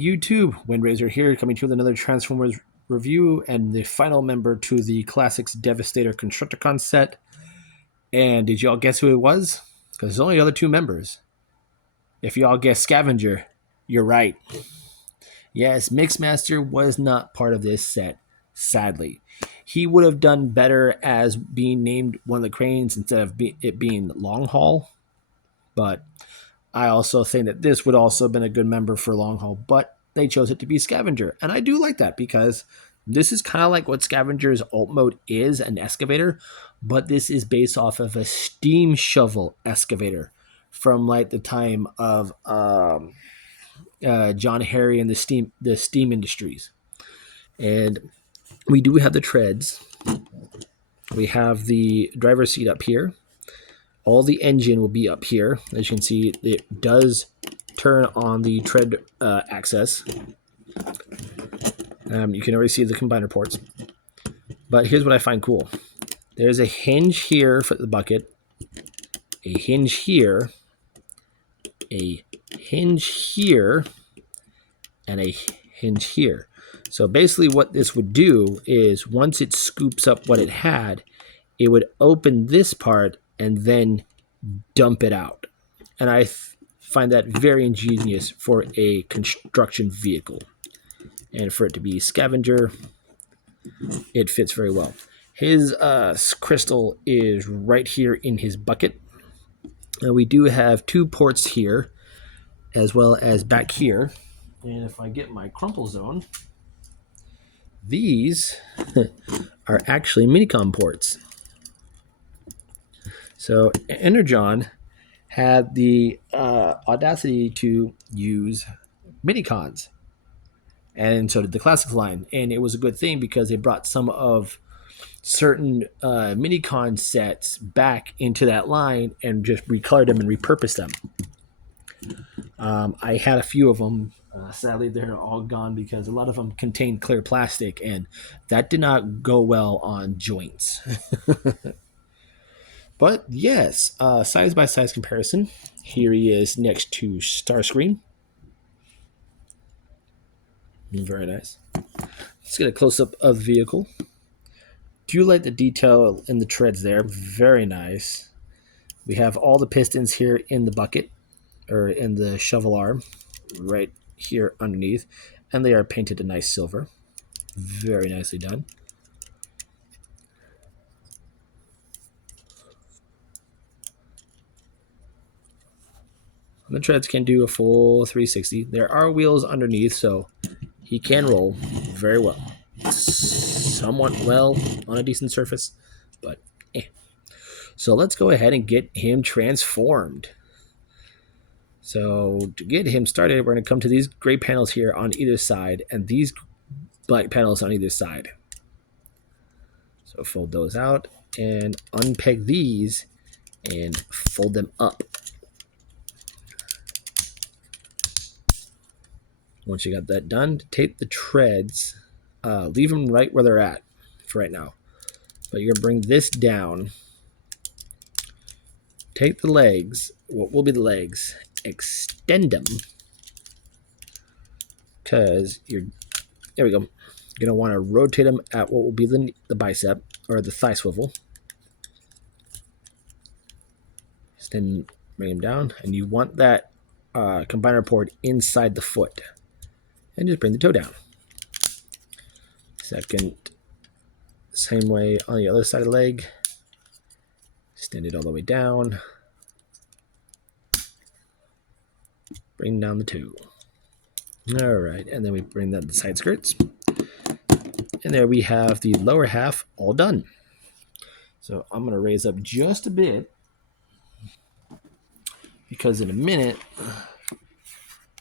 YouTube, Windraiser here, coming to you with another Transformers review and the final member to the Classics Devastator Constructicons set. And did y'all guess who it was? Because there's only other two members. If y'all guess Scavenger, you're right. Yes, Mixmaster was not part of this set, sadly. He would have done better as being named one of the cranes instead of it being Long Haul. But I also think that this would also have been a good member for Long Haul, but they chose it to be Scavenger. And I do like that because this is kind of like what Scavenger's ult mode is, an excavator, but this is based off of a steam shovel excavator from like the time of John Harry and the steam industries. And we do have the treads. We have the driver's seat up here. All the engine will be up here. As you can see, it does turn on the tread access. You can already see the combiner ports. But here's what I find cool. There's a hinge here for the bucket, a hinge here, a hinge here, and a hinge here. So basically what this would do is once it scoops up what it had, it would open this part and then dump it out. And I find that very ingenious for a construction vehicle. And for it to be Scavenger, it fits very well. His crystal is right here in his bucket. And we do have two ports here, as well as back here. And if I get my crumple zone, these are actually Minicom ports. So Energon had the audacity to use Minicons, and so did the Classics line. And it was a good thing because they brought some of certain Minicon sets back into that line and just recolored them and repurposed them. I had a few of them. Sadly, they're all gone because a lot of them contained clear plastic, and that did not go well on joints. But yes, size by size comparison. Here he is next to Starscream. Very nice. Let's get a close-up of the vehicle. Do you like the detail in the treads there? Very nice. We have all the pistons here in the bucket, or in the shovel arm, right here underneath. And they are painted a nice silver. Very nicely done. The treads can do a full 360. There are wheels underneath, so he can roll very well. Somewhat well on a decent surface, but eh. So let's go ahead and get him transformed. So to get him started, we're going to come to these gray panels here on either side and these black panels on either side. So fold those out and unpeg these and fold them up. Once you got that done, take the treads, leave them right where they're at for right now. But you're going to bring this down. Take the legs, what will be the legs, extend them. Because there we go. You're going to want to rotate them at what will be the bicep, or the thigh swivel. Then bring them down, and you want that combiner port inside the foot. And just bring the toe down. Second, same way on the other side of the leg. Extend it all the way down. Bring down the toe. All right, and then we bring down the side skirts. And there we have the lower half all done. So I'm going to raise up just a bit, because in a minute,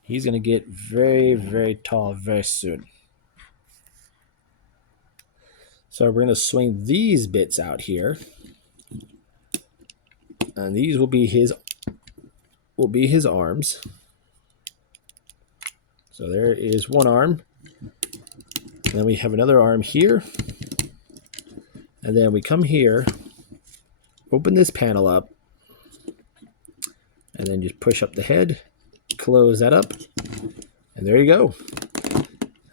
he's going to get very, very tall very soon. So we're going to swing these bits out here. And these will be his arms. So there is one arm. And then we have another arm here. And then we come here, open this panel up, and then just push up the head, close that up, And there you go.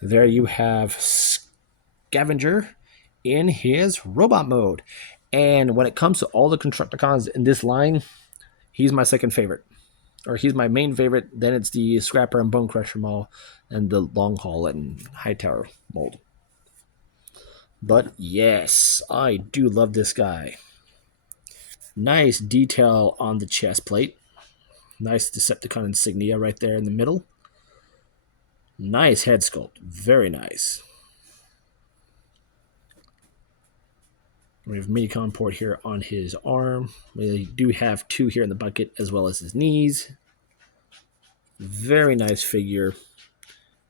There you have Scavenger in his robot mode. And when it comes to all the Constructicons in this line, he's my second favorite. Or he's my main favorite. Then it's the Scrapper and Bone Crusher mold and the Long Haul and Hightower mold. But yes, I do love this guy. Nice detail on the chest plate. Nice Decepticon insignia right there in the middle. Nice head sculpt. Very nice. We have Minicon port here on his arm. We do have 2 here in the bucket as well as his knees. Very nice figure.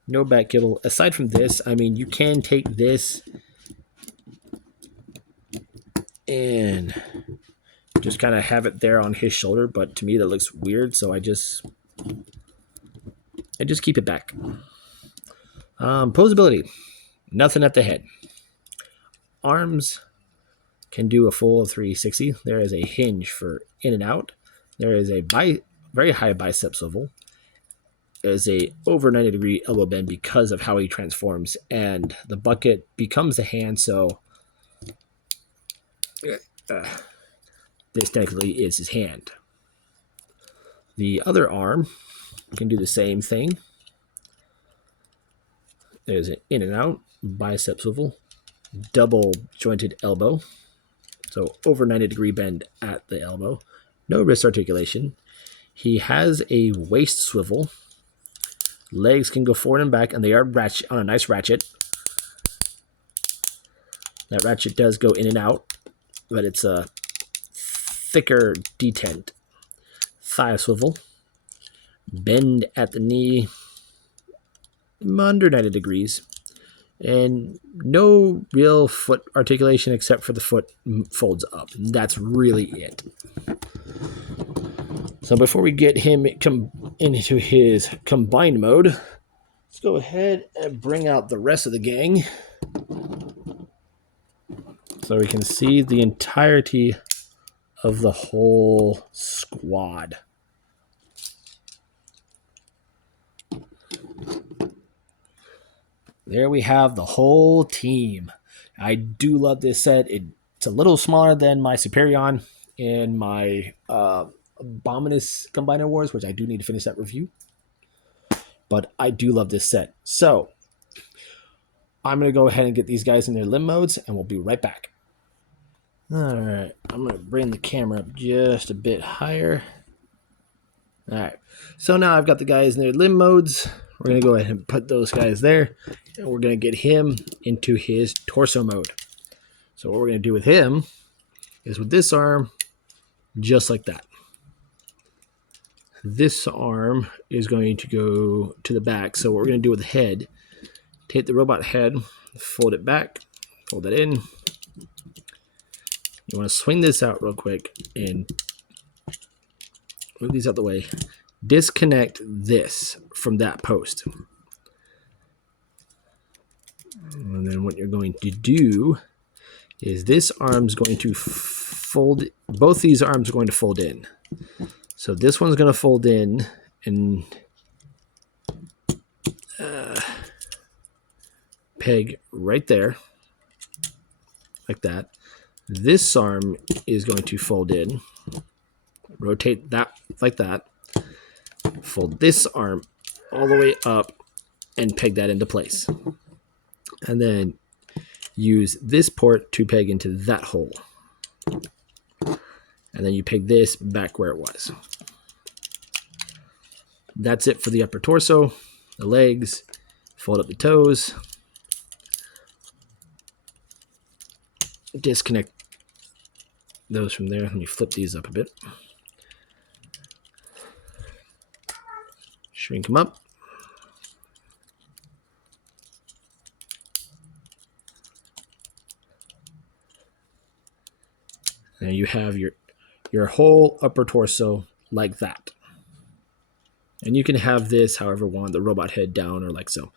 No back kibble. Aside from this, I mean, you can take this and just kind of have it there on his shoulder, but to me that looks weird, so I just keep it back. Posability. Nothing at the head. Arms can do a full 360. There is a hinge for in and out. There is a very high bicep swivel. There's a over 90-degree elbow bend because of how he transforms, and the bucket becomes the hand, so this technically is his hand. The other arm can do the same thing. There's an in and out, bicep swivel, double jointed elbow. So over 90-degree bend at the elbow. No wrist articulation. He has a waist swivel. Legs can go forward and back, and they are ratchet on a nice ratchet. That ratchet does go in and out, but it's a thicker detent. Thigh swivel. Bend at the knee under 90 degrees. And no real foot articulation except for the foot folds up. That's really it. So before we get him into his combined mode, let's go ahead and bring out the rest of the gang so we can see the entirety of the whole squad. There we have the whole team. I do love this set. It's a little smaller than my Superion and my Abominus Combiner Wars, which I do need to finish that review. But I do love this set. So I'm going to go ahead and get these guys in their limb modes, and we'll be right back. All right. I'm going to bring the camera up just a bit higher. All right. So now I've got the guys in their limb modes. We're going to go ahead and put those guys there, and we're going to get him into his torso mode. So what we're going to do with him is with this arm, just like that. This arm is going to go to the back. So what we're going to do with the head, take the robot head, fold it back, fold it in. You want to swing this out real quick and move these out the way. Disconnect this from that post. And then what you're going to do is this arm's going to fold, both these arms are going to fold in. So this one's going to fold in and peg right there, like that. This arm is going to fold in, rotate that like that, fold this arm all the way up and peg that into place. And then use this port to peg into that hole. And then you peg this back where it was. That's it for the upper torso, the legs, fold up the toes, disconnect those from there. Let me flip these up a bit. Shrink them up. And you have your whole upper torso like that. And you can have this however you want, the robot head down or like so.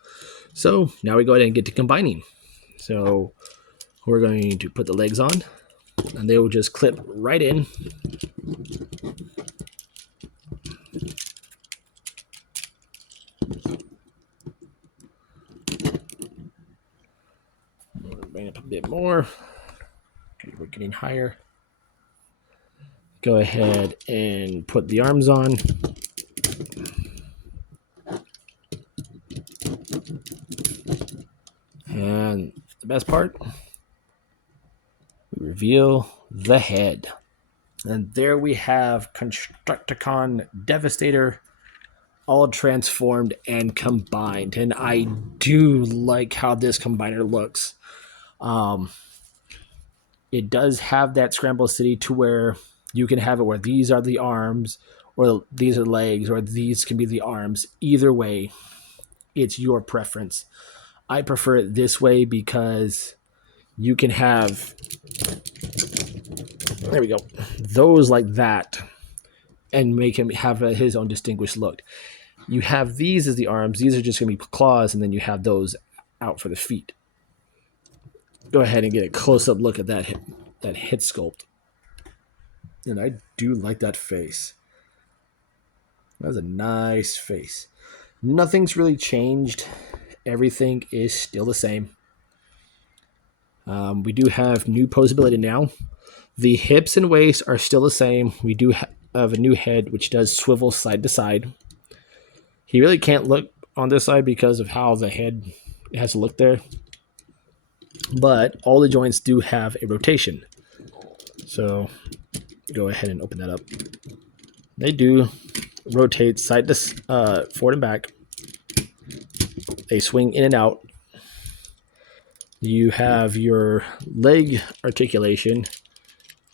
So now we go ahead and get to combining. So we're going to put the legs on, and they will just clip right in. bring it up a bit more. Okay, we're getting higher. Go ahead and put the arms on. And the best part, we reveal the head. And there we have Constructicon Devastator all transformed and combined. And I do like how this combiner looks. It does have that scramble city to where you can have it where these are the arms or these are legs or these can be the arms. Either way, it's your preference. I prefer it this way because you can have, there we go, those like that and make him have his own distinguished look. You have these as the arms. These are just going to be claws, and then you have those out for the feet. Go ahead and get a close-up look at that head sculpt. And I do like that face. That's a nice face. Nothing's really changed. Everything is still the same. We do have new posability now. The hips and waist are still the same. We do have a new head, which does swivel side to side. He really can't look on this side because of how the head has to look there. But all the joints do have a rotation. So go ahead and open that up. They do rotate side to forward and back. They swing in and out. You have your leg articulation,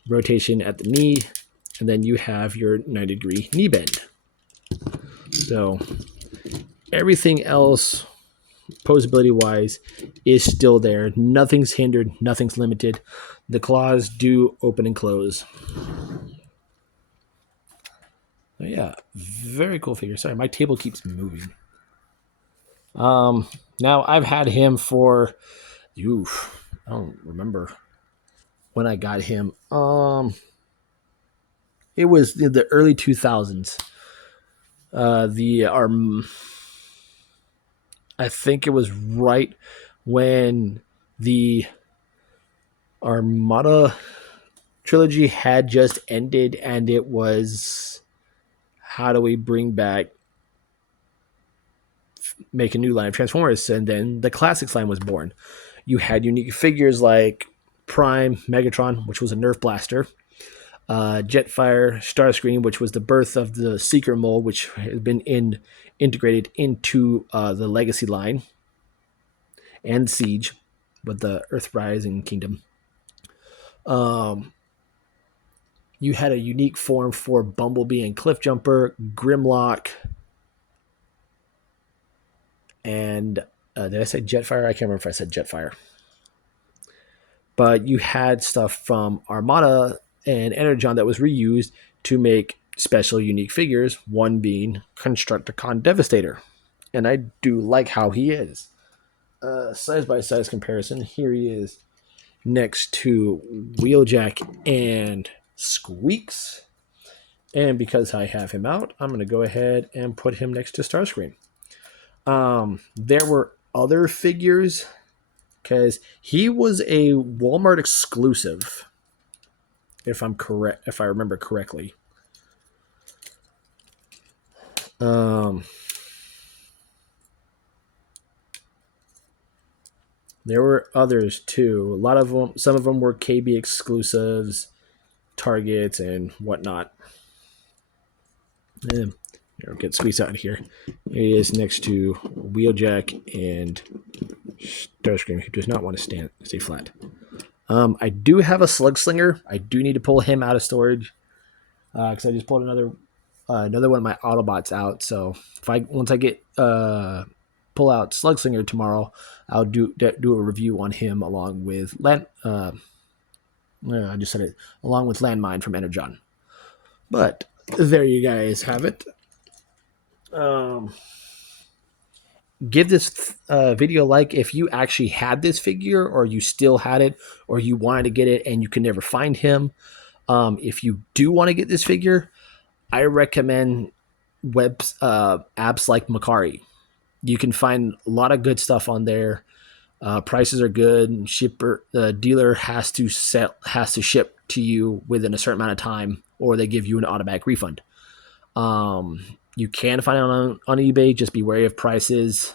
rotation at the knee, and then you have your 90-degree knee bend. So everything else, posability-wise, is still there. Nothing's hindered. Nothing's limited. The claws do open and close. So yeah, very cool figure. Sorry, my table keeps moving. Now I've had him for, I don't remember when I got him. It was the early 2000s. I think it was right when the Armada trilogy had just ended, and it was, how do we make a new line of Transformers? And then the Classics line was born. You had unique figures like Prime, Megatron, which was a Nerf blaster, Jetfire, Starscream, which was the birth of the Seeker mold, which has been integrated into the Legacy line, and Siege with the Earthrise Kingdom. You had a unique form for Bumblebee and Cliffjumper, Grimlock, and did I say Jetfire? I can't remember if I said Jetfire. But you had stuff from Armada and Energon that was reused to make special unique figures, one being Constructicon Devastator. And I do like how he is. Size-by-size comparison, here he is next to Wheeljack and Squeaks. And because I have him out, I'm going to go ahead and put him next to Starscream. There were other figures because he was a Walmart exclusive, if I'm correct, if I remember correctly. There were others too. A lot of them, some of them were KB exclusives, Targets, and whatnot. And here, I'll get Squeeze out of here. Here he is next to Wheeljack and Starscream, who does not want to stay flat. I do have a Slug Slinger. I do need to pull him out of storage because I just pulled another one of my Autobots out. So once I get pull out Slug Slinger tomorrow, I'll do a review on him along with I just said it, along with Landmine from Energon. But there you guys have it. Give this video a like if you actually had this figure, or you still had it, or you wanted to get it and you can never find him. If you do want to get this figure, I recommend apps like Macari. You can find a lot of good stuff on there. Prices are good. The dealer has to ship to you within a certain amount of time, or they give you an automatic refund. You can find it on eBay. Just be wary of prices.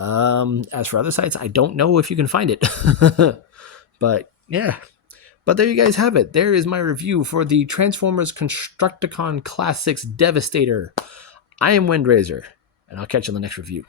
As for other sites, I don't know if you can find it. But yeah. But there you guys have it. There is my review for the Transformers Constructicon Classics Devastator. I am Windraiser, and I'll catch you on the next review.